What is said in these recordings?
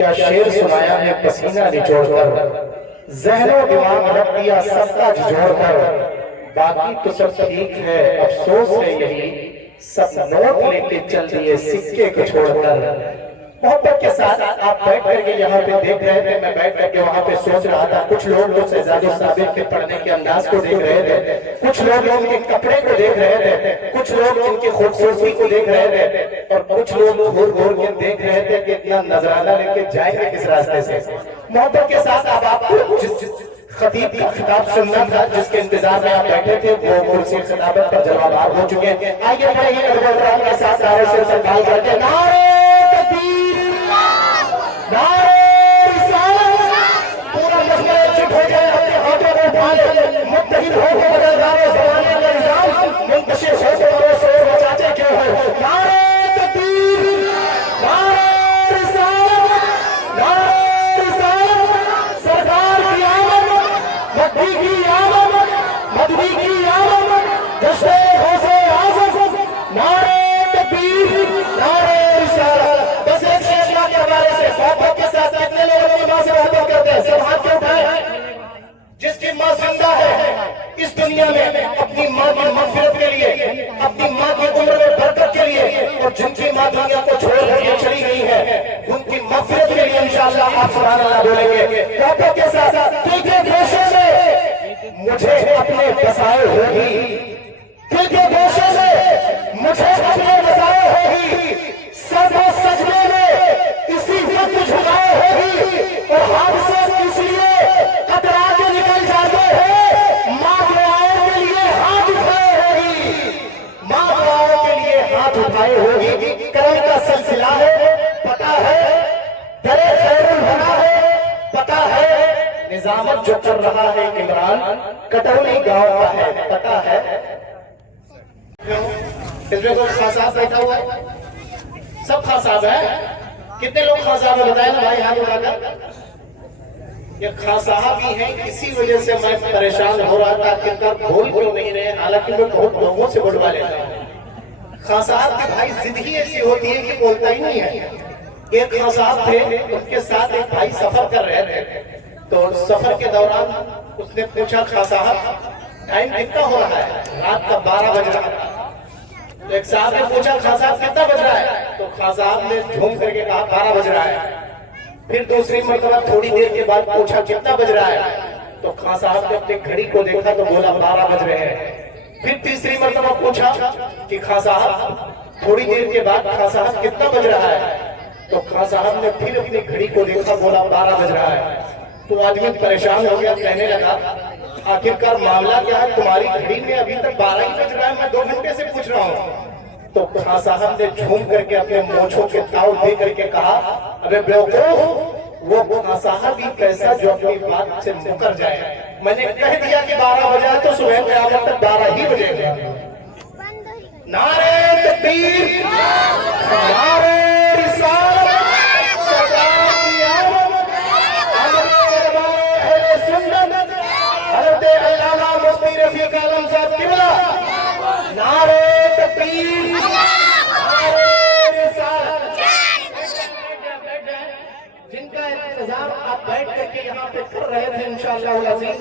क्या शेर सुनाया है पसीना निचोड़कर, ज़हनो दिमाग रख दिया सबका झिझोड़कर। बाकी तो सब ठीक है, अफसोस है यही, सब नोट लेके चल दिए सिक्के को छोड़कर। मोहब्बत के साथ आप बैठ करके यहाँ पे देख रहे थे, मैं बैठ करके वहाँ पे सोच रहा था। कुछ लोग तो शहजादे साबिर के पढ़ने के अंदाज को देख रहे थे, कुछ लोग इनके कपड़े को देख रहे थे, कुछ लोग इनकी खूबसूरती को देख रहे थे, और कुछ लोग घूर घूर के देख रहे थे कि इतना नजराना लेके जाएंगे किस रास्ते से। मोहब्बत के साथ अब आपको जिस खतीब का खिताब सुनना था, जिसके इंतजार में आप बैठे थे, वो कुर्सी खिताबत पर जवाब हो चुके हैं। आइए बढ़ेंगे अकबर के साथ नारे से सरकार करते नारे तकबीर, नारे रिसालत। पूरा मसला चुप हो जाए, अपने हाथों में उठा ले, मुत्तहिद हो के बदलदार ज़माने का निज़ाम मुंतशिर हो के भरोसे बचाते क्यों हो। नारे तकबीर, नारे रिसालत, नारे रिसालत। सरकार की आमद, मदनी की आमद, मदनी की आमद, जश्न गौसे आज़म। नारे तकबीर, नारे रिसालत। बस एक शेर के हवाले से मोहब्बत के साथ कितने लोग अपनी माँ से मोहब्बत करते हैं, सब हाथ के उठाए। जिसकी माँ जिंदा है इस दुनिया में, अपनी माँ की मग़फ़िरत के लिए, अपनी माँ की उम्र में बरकत के लिए, और जिनकी माँ दुनिया को छोड़ कर चली गई है उनकी मग़फ़िरत के लिए इंशाअल्लाह आप सुभान अल्लाह बोलेंगे। मोहब्बत के साथ दिल के गोशे में मुझे अपने बसाए होगी, दिल के गोशे में मुझे अपने बसाए होगी, सर सजदे में इसी वक्त झुकाए होगी, और हाथ से इसलिए कतरा के निकल जाते हैं, माँ दुआओं के लिए हाथ उठाए होगी, माँ दुआओं के लिए हाथ उठाए होगी। करम का सिलसिला है पता है, दरे खैरुल बना है पता है, निजामत जो कर रहा है इमरान कटौनी गांव का है पता है। इसमें कोई खास साहब बैठा हुआ है, सब खास साहब है। कितने लोग खास साहब बताए ना भाई हाथ उठाकर। ये खास साहब ही हैं, इसी वजह से मैं परेशान हो रहा था कि तब बोल क्यों नहीं रहे, हालांकि मैं बहुत लोगों से बुलवा लेता हूँ। खास साहब की भाई जिद ही ऐसी होती है कि बोलता ही नहीं है। एक खास साहब थे, उनके साथ एक भाई सफर कर रहे थे, तो सफर के दौरान उसने पूछा खास साहब टाइम कितना हो रहा है, रात का 12 बज रहा था। तो एक साहब ने पूछा खास साहब कितना बज रहा है, तो खास साहब ने झूम करके कहा 12 बज रहा है। फिर दूसरी मर्तबा थोड़ी देर के बाद पूछा कितना बज रहा है, तो खान साहब ने अपनी घड़ी को देखा तो बोला 12 बज रहे हैं। फिर तीसरी मर्तबा पूछा कि खान साहब, थोड़ी देर के बाद खान साहब कितना बज रहा है, तो खान साहब ने फिर अपनी घड़ी को देखा, बोला 12 बज रहा है। तो आदमी परेशान हो गया, कहने लगा आखिरकार मामला क्या है, तुम्हारी घड़ी में अभी तक 12 ही बज रहा है, मैं 2 घंटे से पूछ रहा हूँ। तो खान साहब ने झूम करके अपने मोछों के ताव दे करके कहा, अबे बेवकूफ, वो खान साहब ही कैसा जो अपनी बात से मुकर जाए। मैंने कह दिया कि 12 बजा तो सुबह में आज तक 12 ही बजेगा। नारे तकबीर, नारे रिसालत, सरकार की आमद, हमारे सुन्नत हज़रत अल्लामा मुफ्ती रफीक आलम साहब किबला। नारे तकबीर, नारे रिसालत। जिनका इंतजार आप बैठ करके यहाँ पे कर रहे थे, इंशाअल्लाह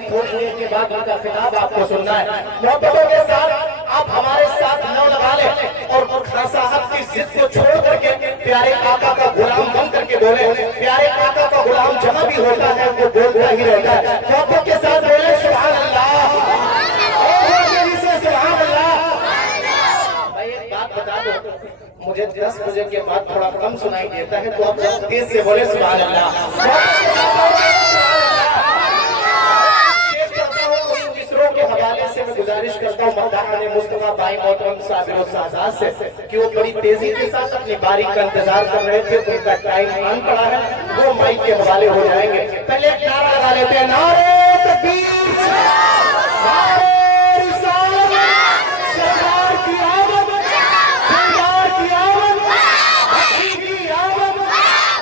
थोड़ी देर के बाद उनका खिताब आपको सुनना है। मोहब्बतों के साथ आप हमारे साथ नौ लगा लें और खान साहब की जिद को छोड़ करके प्यारे आका का गुलाम बन करके बोले। प्यारे आका का गुलाम जहाँ भी होता है वो बोलता ही रहता है। मोहब्बत के साथ बोले सुभान अल्लाह, सुभान अल्लाह। भाई एक बात बता दो, मुझे 10 बजे के बाद थोड़ा कम सुनाई देता है, तो आप तेज से बोले सुभान अल्लाह। के हवाले से मैं गुजारिश करता हूँ मदाने मुस्तफा भाई मोहतरम साबिर साजाद से कि वो बड़ी तेजी के साथ अपनी बारी का इंतजार कर रहे थे, उनका टाइम आन पड़ा है, वो माइक के हवाले हो जाएंगे। पहले एक नारा लगा लेते हैं, नारे तकबीर, नारे रिसालत, सरकार की आमद, सरकार की आमद, हकी की आमद,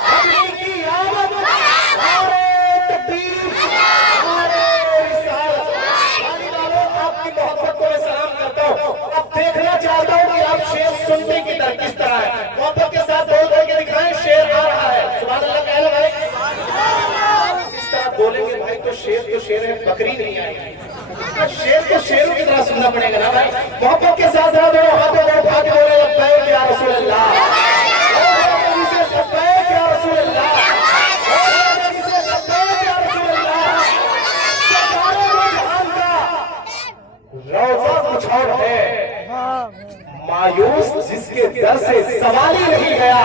हकी की आमद, नारे तकबीर, नारे रिसालत। आपकी मोहब्बत को मैं सलाम करता हूँ। अब देखना चाहता हूँ कि आप शेर सुनने की तरह किस तरह है। मोहब्बत के साथ बोल करके दिखाएं, शेर आ रहा है। सुभान अल्लाह कहने वाले शेर में बकरी नहीं आई। तो शेर को शेरों की तरह सुनना पड़ेगा ना भाई। मोहब्बत के साथ जरा दोनों हाथों को उठा के बोले लब्बैक या रसूल अल्लाह, लब्बैक या रसूल अल्लाह, लब्बैक या रसूल अल्लाह। सरकारों को जहान का रौज़ा कुछ और है, मायूस जिसके दर से सवाल ही नहीं गया।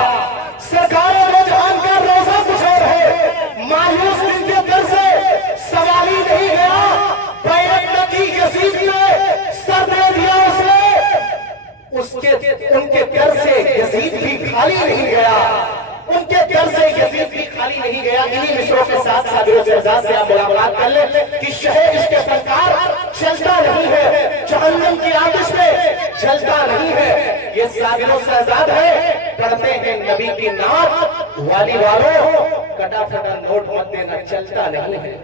सरकारों को जहान का रौज़ा कुछ और है, मायूस जिसके दर से सवाल ही नहीं गया। बैरक नबी यजीद ने सर दे दिया उसने, उसके उनके दर से यजीद भी खाली नहीं गया, उनके दर से यजीद भी खाली नहीं गया। इन्हीं मिसरों के साथ साबिर शहजाद से आप मुलाकात कर ले कि शहर इश्क़ सरकार चलता नहीं है, जहन्नम की आतिश में जलता नहीं है। ये साबिर शहजाद है, पढ़ते हैं नबी की नात वाली वालों, कटा फटा नोट मत देना, चलता नहीं है।